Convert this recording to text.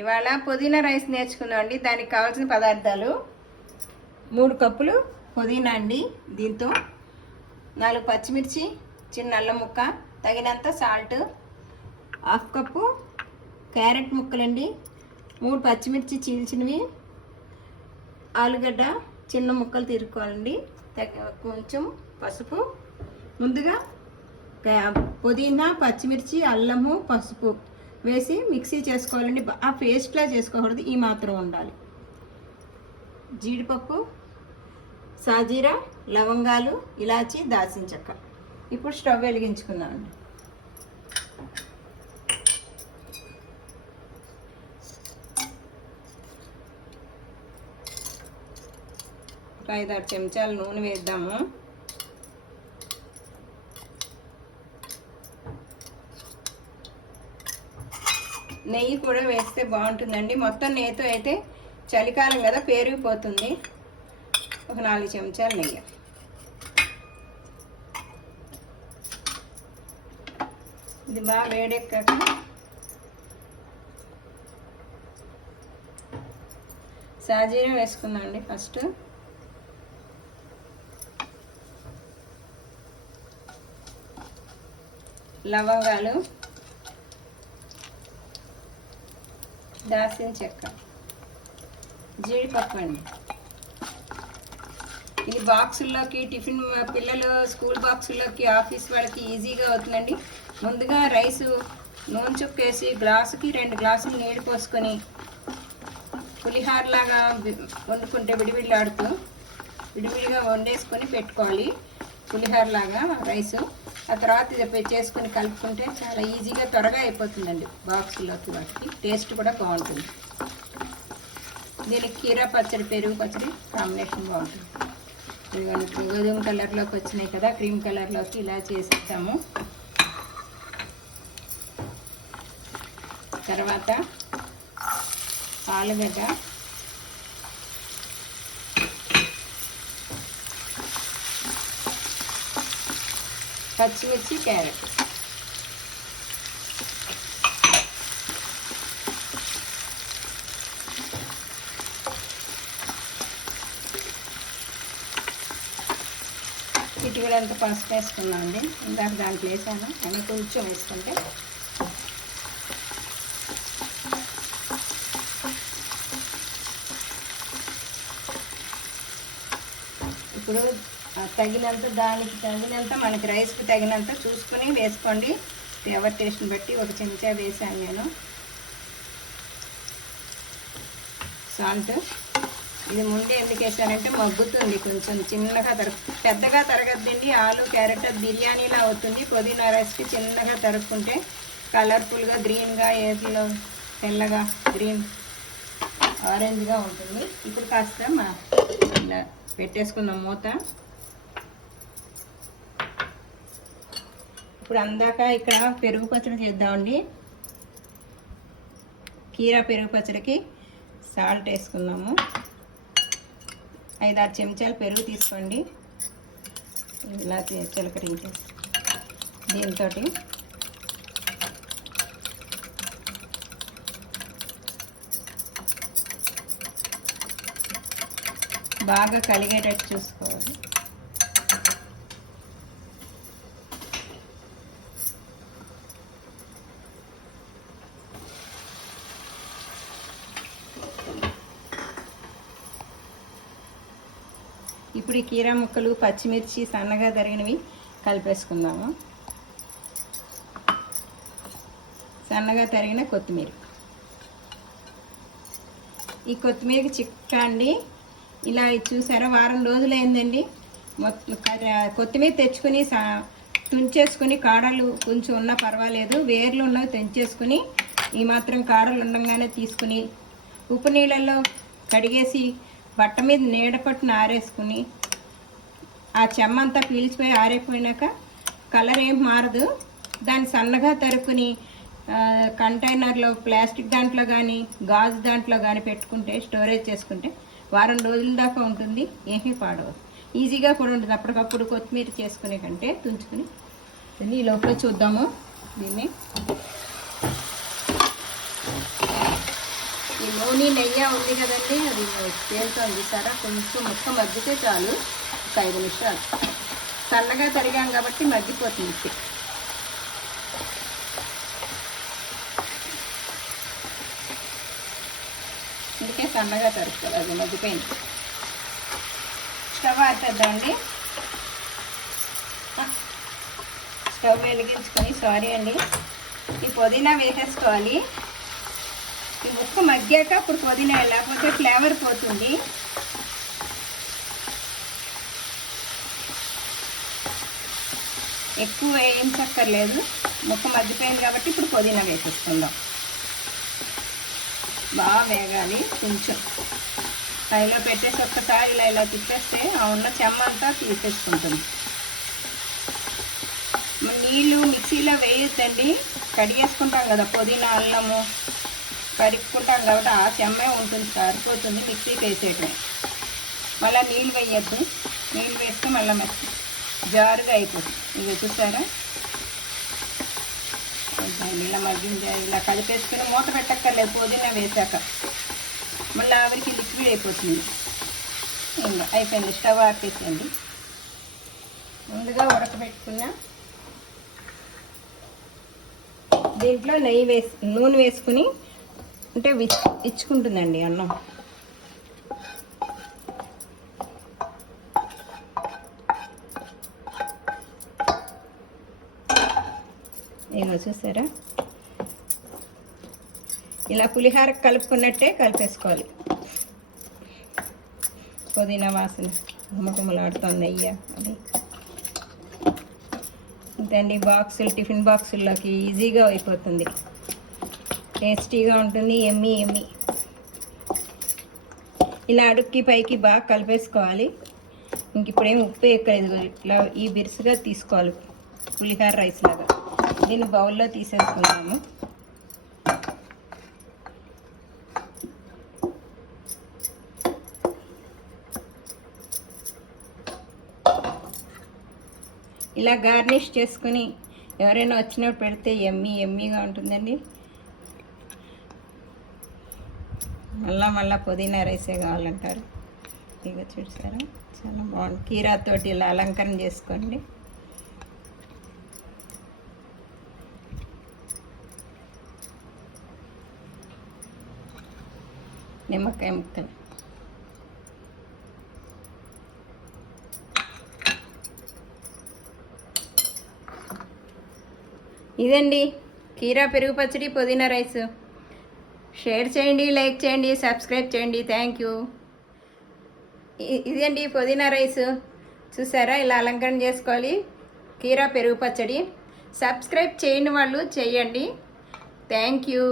ఇవాళ పుదీనా రైస్ నేర్చుకుందామండి. దానికి కావాల్సిన పదార్థాలు 3 కప్పులు పుదీనా అండి, దీంతో 4 పచ్చిమిర్చి, చిన్న అల్లం ముక్క, తగినంత సాల్ట్, 1/2 కప్పు క్యారెట్ ముక్కలండి, 3 పచ్చిమిర్చి చీల్చినవి, ఆలుగడ్డ చిన్న ముక్కలు తీరుకోవాలండి, కొంచెం పసుపు. ముందుగా పుదీనా, పచ్చిమిర్చి, అల్లము, పసుపు వేసి మిక్సీ చేసుకోవాలండి. ఆ పేస్ట్లా చేసుకోకూడదు, ఈ మాత్రం ఉండాలి. జీడిపప్పు, సాజీరా, లవంగాలు, ఇలాచి, దాల్చిన చెక్క. ఇప్పుడు స్టవ్ వెలిగించుకుందామండి. ఒక 5-6 చెంచాలు నూనె వేద్దాము. నెయ్యి కూడా వేస్తే బాగుంటుందండి. మొత్తం నెయ్యితో అయితే చలికాలం కదా పేరుకుపోతుంది. ఒక 4 చెంచాలు నెయ్యి. ఇది బాగా వేడెక్కాక సాజీరా వేసుకుందామండి. ఫస్ట్ లవంగాలు, దాల్చిన చెక్క, జీడిపప్పు అండి. ఇది బాక్సుల్లోకి, టిఫిన్ పిల్లలు స్కూల్ బాక్సుల్లోకి, ఆఫీస్ వాళ్ళకి ఈజీగా అవుతుందండి. ముందుగా రైసు నూనె చుక్కేసి గ్లాసుకి 2 గ్లాసులు నీళ్ళు పోసుకొని పులిహారలాగా వండుకుంటే విడివిడిగా వండేసుకొని పెట్టుకోవాలి. పులిహారలాగా రైసు. ఆ తర్వాత ఇది చేసుకొని కలుపుకుంటే చాలా ఈజీగా త్వరగా అయిపోతుందండి బాక్సుల్లోకి. వాటికి టేస్ట్ కూడా బాగుంటుంది. దీనికి కీరా పచ్చడి, పెరుగు పచ్చడి కాంబినేషన్ బాగుంటుంది. ఇదిగోండి గోధుమ కలర్లోకి వచ్చినాయి కదా, క్రీమ్ కలర్లోకి ఇలా చేసేద్దాము. తర్వాత ఆలుగడ్డ, పచ్చిమిర్చి, క్యారెట్. చిటికెడంత పసుపు వేసుకున్నామండి. ఇందాక దాంట్లో వేసాను అని కొంచెం వేసుకుంటే. ఇప్పుడు దానికి తగినంత మనకి రైస్కి తగినంత చూసుకుని వేసుకోండి. ఎవరి టేస్ట్ని బట్టి 1 చెంచా వేసాను నేను. సాల్ట్ ఇది ముందే ఎందుకు వేసానంటే మగ్గుతుంది, కొంచెం చిన్నగా పెద్దగా తరగద్దండి. ఆలు క్యారెట్ బిర్యానీలా అవుతుంది. పుదీనా రైస్కి చిన్నగా తరుక్కుంటే కలర్ఫుల్గా, గ్రీన్గా, ఏర్లో తెల్లగా, గ్రీన్, ఆరెంజ్గా ఉంటుంది. ఇప్పుడు కాస్త ఇలా పెట్టేసుకుందాం మూత. ఇప్పుడు అందాక ఇక్కడ పెరుగు పచ్చడి చేద్దామండి. కీరా పెరుగు పచ్చడికి సాల్ట్ వేసుకుందాము. 5-6 చెంచాలు పెరుగు తీసుకోండి. ఇలా చిలకరించి దీంతో బాగా కలిగేటట్టు చూసుకోవాలి. ఇప్పుడు ఈ కీరా ముక్కలు, పచ్చిమిర్చి సన్నగా తరిగినవి కలిపేసుకుందాము. సన్నగా తరిగిన కొత్తిమీర. ఈ కొత్తిమీరకి చిక్క అండి. ఇలా చూసారా, వారం రోజులు అయిందండి. కొత్తిమీర తెచ్చుకొని తుంచేసుకుని, కాడలు కొంచెం ఉన్నా పర్వాలేదు, వేర్లు ఉన్నవి తెంచేసుకుని ఈ మాత్రం కాడలు ఉండగానే తీసుకుని ఉప్పు నీళ్ళల్లో కడిగేసి బట్ట మీద నీడ పట్టున ఆరేసుకుని ఆ చెమ్మంతా పీల్చిపోయి ఆరైపోయినాక కలర్ ఏం మారదు. దాన్ని సన్నగా తరుక్కుని కంటైనర్లో, ప్లాస్టిక్ దాంట్లో కానీ, గాజు దాంట్లో కానీ పెట్టుకుంటే, స్టోరేజ్ చేసుకుంటే వారం రోజుల దాకా ఉంటుంది. ఏమీ పాడవదు, ఈజీగా కూడా ఉంటుంది. అప్పటికప్పుడు కొత్తిమీర చేసుకునే కంటే తుంచుకుని. ఈ లోపల చూద్దాము దీన్ని. నూనె నెయ్యి ఉంది కదండి, అది తేలుతుంది సరే. కొంచెం ముక్క మగ్గితే చాలు, ఒక 5 నిమిషాలు. సన్నగా తరిగాం కాబట్టి మగ్గిపోతుంది. అందుకే సన్నగా తరుపుకోవాలి, అది మగ్గిపోయింది. స్టవ్ ఆపేద్దామండి. స్టవ్ వెలిగించుకొని, సారీ అండి, ఈ పుదీనా వేసేసుకోవాలి. ఈ ముక్క మగ్గాక అప్పుడు పుదీనా, లేకపోతే ఫ్లేవర్ పోతుంది. ఎక్కువ వేయించక్కర్లేదు, ముక్క మగ్గిపోయింది కాబట్టి ఇప్పుడు పుదీనా వేసేసుకుందాం. బాగా వేగాలి. కొంచెం హైలో పెట్టేసి ఒక్కసారి ఇలా తిప్పేస్తే ఆ ఉన్న చెమ్మంతా తీసేసుకుంటుంది. నీళ్ళు మిక్సీలో వేయొద్దండి, కడిగేసుకుంటాం కదా పుదీనా అల్లము, కడుక్కుంటాం కాబట్టి ఆ చెమ్మే ఉంటుంది, సరిపోతుంది. మిక్సీకి వేసేయటం, మళ్ళీ నీళ్ళు వేయద్దు. నీళ్ళు వేస్తే మళ్ళీ మెత్త జారుగా అయిపోతుంది. ఇది చూసారా, ఇలా మగ్గింది. ఇలా కలిపేసుకుని మూత పెట్టక్కర్లేదు, పుదీనా వేసాక మళ్ళీ ఆవిరికి లిక్విడ్ అయిపోతుంది. ఇంకా అయిపోయింది, స్టవ్ ఆపేసేయండి. ముందుగా ఉడకబెట్టుకున్న దీంట్లో నూనె వేసుకుని అంటే ఇచ్చుకుంటుందండి అన్నం. ఇగో చూసారా, ఇలా పులిహార కలుపుకున్నట్టే కలిపేసుకోవాలి. పుదీనా వాసన గుమగుమలాడుతుంది, నెయ్యి అది. ఇంతండి, బాక్సులు, టిఫిన్ బాక్సుల్లోకి ఈజీగా అయిపోతుంది, టేస్టీగా ఉంటుంది, ఎమ్మి ఎమ్మి. ఇలా అడుక్కి పైకి బాగా కలిపేసుకోవాలి. ఇంక ఇప్పుడేం ఉప్పు ఎక్కలేదు, ఇట్లా ఈ బిరుసుగా తీసుకోవాలి, పులిహార రైస్ లాగా. దీన్ని బౌల్లో తీసేసుకుందాము. ఇలా గార్నిష్ చేసుకుని ఎవరైనా వచ్చినప్పుడు పెడితే ఎమ్మీగా ఉంటుందండి. మళ్ళా పుదీనా రైసే కావాలంటారు. ఇక చూసారా, చాలా బాగుంది. కీరాతోటి ఇలా అలంకరణ చేసుకోండి. నిమ్మకాయ ముక్కలు. ఇదండి కీరా పెరుగు పచ్చడి, పుదీనా రైస్. షేర్ చేయండి, లైక్ చేయండి, సబ్స్క్రైబ్ చేయండి. Thank you. ఇదండి పుదీనా రైస్. చూసారా, ఇలా అలంకరణ చేసుకోవాలి. కీరా పెరుగు పచ్చడి. సబ్స్క్రైబ్ చేయని వాళ్ళు చేయండి. Thank you.